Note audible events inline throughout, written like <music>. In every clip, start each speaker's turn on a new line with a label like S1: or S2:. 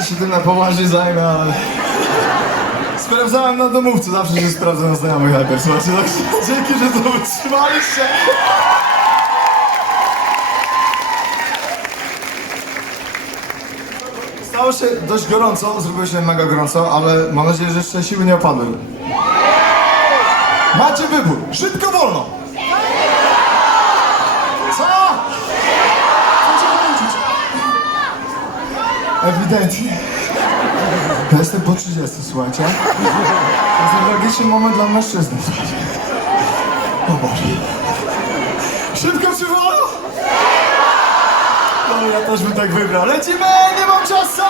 S1: nigdy się tym na poważnie zajmę, ale... Sprawdzałem na domówcu, zawsze się sprawdza na znajomych hyper, słuchajcie, tak dzięki, że to wytrzymaliście. Stało się dość gorąco, zrobiło się mega gorąco, ale mam nadzieję, że jeszcze siły nie opadły. Macie wybór, szybko wolno! Ewidentnie. Ja jestem po 30, słuchajcie. To jest tragiczny moment dla mężczyzny, słuchajcie. O Boże. Szybko czy wolno? No ja też bym tak wybrał. Lecimy, nie mam czasu!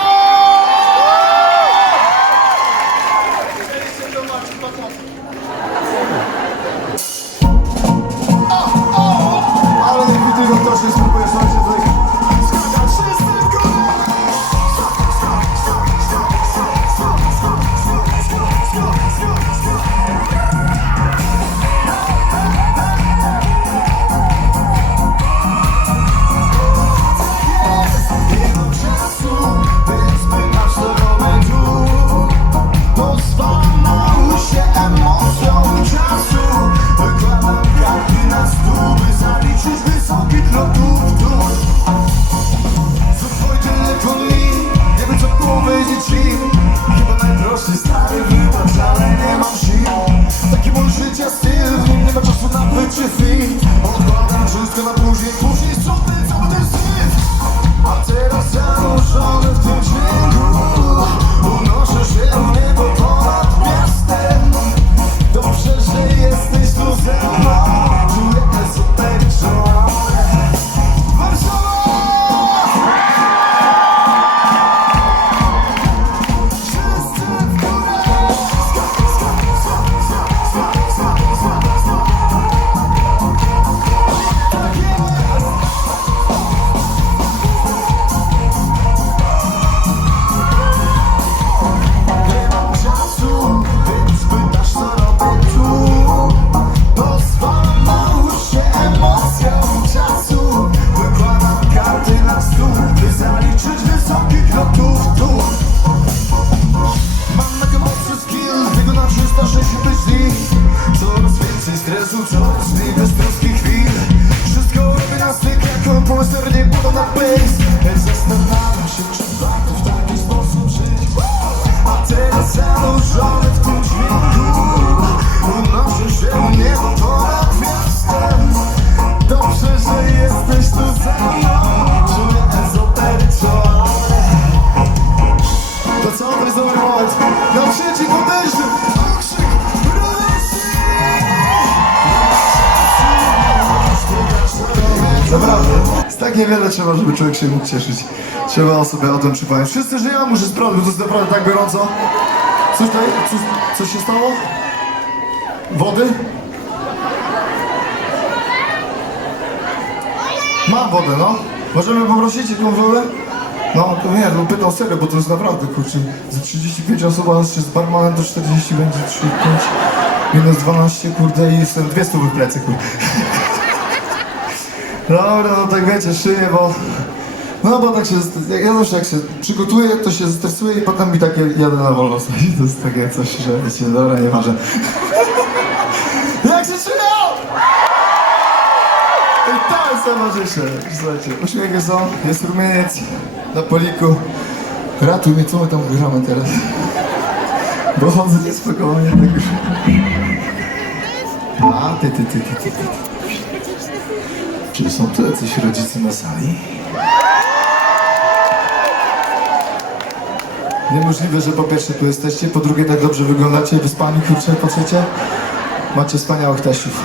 S1: Na 365 dni Coraz więcej stresu, coraz mniej beztroskich chwil. Wszystko robię na styk, jak kompozytor nie budą na Więc zastanawiam się, czy warto w taki sposób żyć. A teraz zanurzony w tym dźwięku Unoszę się w niebo niewiele trzeba, żeby człowiek się mógł cieszyć. Trzeba sobie o tym przypomnieć. Wszyscy żyją, muszę sprawdzić, bo to jest naprawdę tak gorąco. Coś tutaj? Coś, coś się stało? Wody? Mam wodę, no. Możemy poprosić jakąś wodę? No, to nie, to pytał serio, bo to jest naprawdę, kurczę, za 35 osób, a z barmanem to 40 będzie 35, minus 12, kurde, i jestem dwie stówy w plecy, kurde. Dobra, no tak wiecie, szyję, bo... No bo tak się, ja zawsze jak się przygotuję, to się stresuję i potem mi takie jadę na wolno, słuchajcie, to jest takie coś, że wiecie, dobra, nieważne. Jak się czują? I to jest najważniejsze, słuchajcie, uśmiechy są, jest rumieniec na poliku. Ratuj mnie, co my tam gramy teraz? Bo chodzę niespokojnie, tak już. A, ty, ty, ty, ty, ty, ty. Czy są tu jacyś rodzice na sali? Niemożliwe, że po pierwsze tu jesteście, po drugie tak dobrze wyglądacie, wyspani, kurczę, po trzecie macie wspaniałych teściów.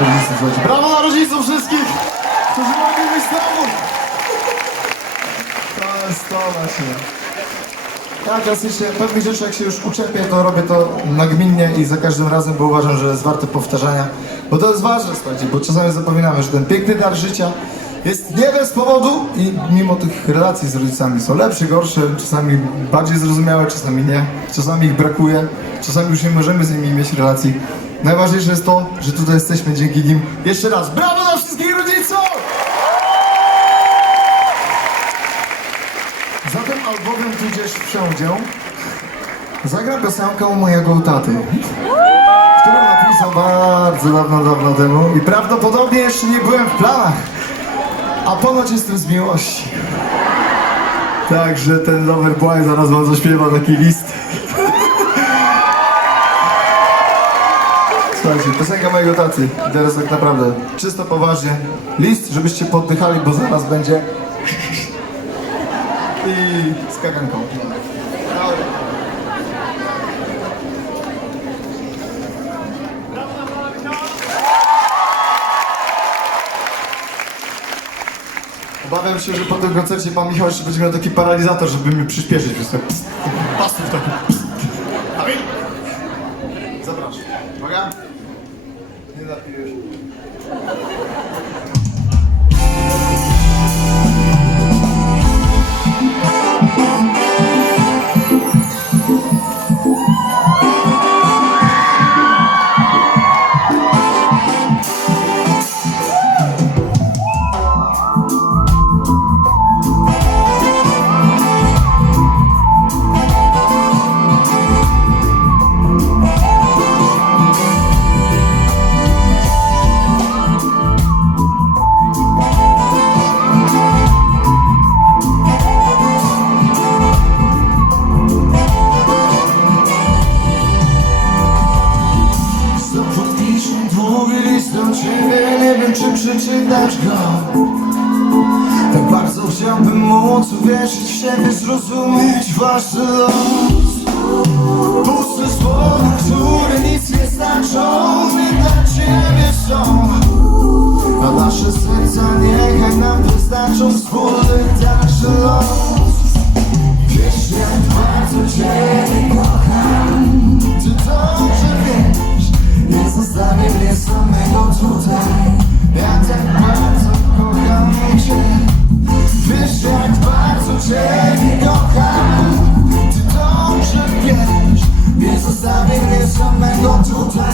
S1: I- i. Brawo dla rodziców wszystkich, którzy mogli być z! To jest to właśnie. Ja klasycznie, pewnych rzeczy jak się już uczepię, to robię to nagminnie i za każdym razem, bo uważam, że jest warte powtarzania. Bo to jest ważne, słuchajcie, bo czasami zapominamy, że ten piękny dar życia jest nie bez powodu i mimo tych relacji z rodzicami są lepsze, gorsze, czasami bardziej zrozumiałe, czasami nie, czasami ich brakuje, czasami już nie możemy z nimi mieć relacji. Najważniejsze jest to, że tutaj jesteśmy dzięki nim. Jeszcze raz, brawo dla wszystkich rodziców! Album albowiem tudzież wszędzie zagra piosenkę mojego taty, którą napisał bardzo dawno, dawno temu i prawdopodobnie jeszcze nie byłem w planach, a ponoć jestem z miłości. Także ten Loverboy zaraz wam zaśpiewa taki list. Słuchajcie, piosenka mojego taty. I teraz tak naprawdę czysto poważnie. List, żebyście poddychali, bo zaraz będzie i skakanką. Obawiam się, że po tym koncercie pan Michał jeszcze będzie miał taki paralizator, żeby mi przyspieszyć. Więc tak pst, pasów taki. pst. Zapraszam. Uwaga. Nie napiję Pusty słowa, nie A nasze serca niechaj nam wyznaczą Wspólny dalszy los. Wiesz jak bardzo ciebie kocham. Ty dobrze Nie zostawię mnie tutaj. Tak Ja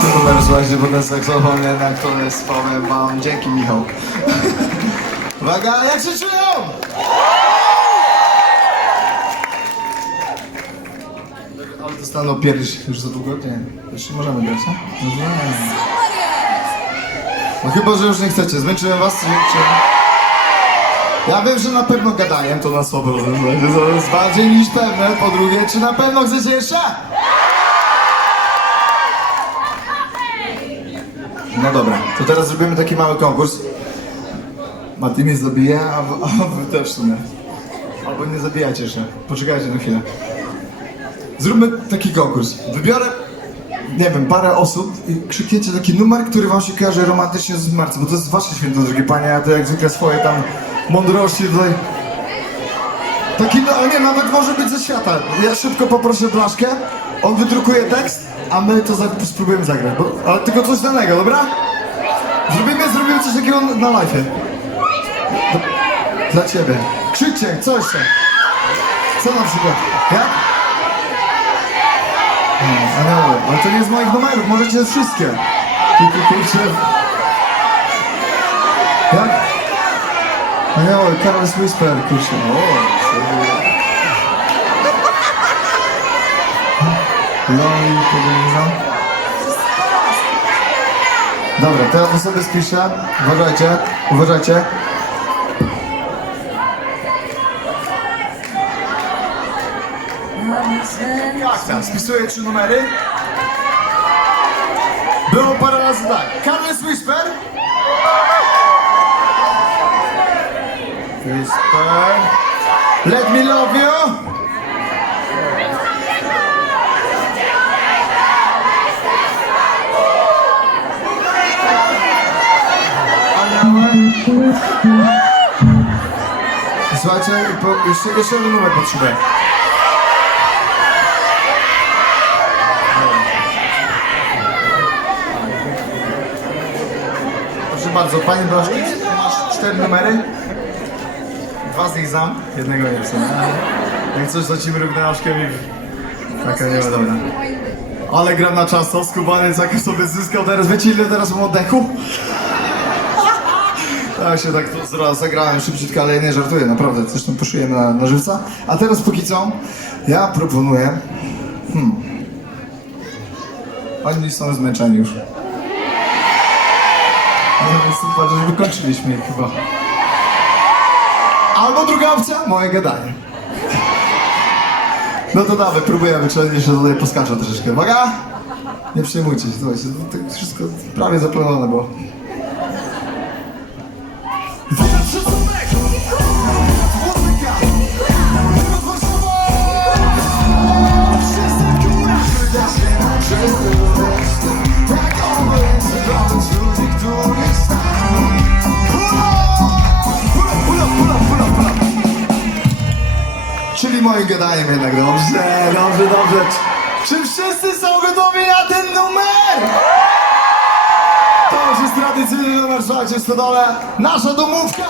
S1: tym numer, słuchajcie, bo ten saksofon jednak to jest, powiem wam, dzięki Michał. <laughs> Uwaga, jak się czują? Ale dostaną pierś już za długo? Nie. Jeszcze możemy grać, nie? Nie. No chyba, że już nie chcecie. Zmęczyłem was? Czy... Ja wiem, że na pewno gadaniem to na 100%. To jest bardziej niż pewne. Po drugie, czy na pewno chcecie jeszcze? No dobra, to teraz zrobimy taki mały konkurs. Mati mnie zabije, a a wy też w sumie. Albo nie zabijacie jeszcze. Poczekajcie na chwilę. Zróbmy taki konkurs. Wybiorę, nie wiem, parę osób i krzykniecie taki numer, który wam się kojarzy romantycznie z Marcem, bo to jest wasze święto, drogie panie, a to jak zwykle swoje tam mądrości tutaj... Taki, no nie, nawet może być ze świata. Ja szybko poproszę Blaszkę, on wydrukuje tekst, a my to za, spróbujemy zagrać. Bo, ale tylko coś danego, dobra? Zrobimy, zrobimy coś takiego na live. Dla ciebie. Krzyczcie, co jeszcze? Co na przykład? Jak? Hmm, ale, ale to nie z moich numerów, możecie wszystkie. Tylko kurczę... Jak? Anioły, Carlos Whisper, kurczę. O, tego nie znam. Dobra, teraz to sobie spiszę. Uważajcie, uważajcie. Jak tam? Spisuję trzy numery. Było parę razy tak. Carlos Whisper. Whisper. Let me love you. Słuchajcie, jeszcze, jeszcze jeden numer potrzebuję. Bardzo, panie Broszki, masz cztery numery. Dwa z nich znam, jednego nie chcę. Jak coś to ci mrugnę oczkiem i... Taka nie ma dobra.
S2: Ale gram na czas, to skubaniec jak sobie zyskał teraz, wiecie ile teraz mam oddechu? <laughs> Ja się tak to zaraz zagrałem szybciutko, ale nie żartuję, naprawdę, zresztą poszyję na, na żywca. A teraz póki co, ja proponuję... Hmm. Oni są zmęczeni już. Super, że wykończyliśmy ich chyba. Albo druga opcja, moje gadanie. No to dawaj, próbujemy, czy jeszcze tutaj poskaczę troszeczkę. Uwaga! Nie przejmujcie się, to, to wszystko prawie zaplanowane było. Moim gadaniem jednak dobrze, dobrze, dobrze. Czy wszyscy są gotowi na ten numer? To już jest tradycyjny numer, słuchajcie, stodole. Nasza domówka!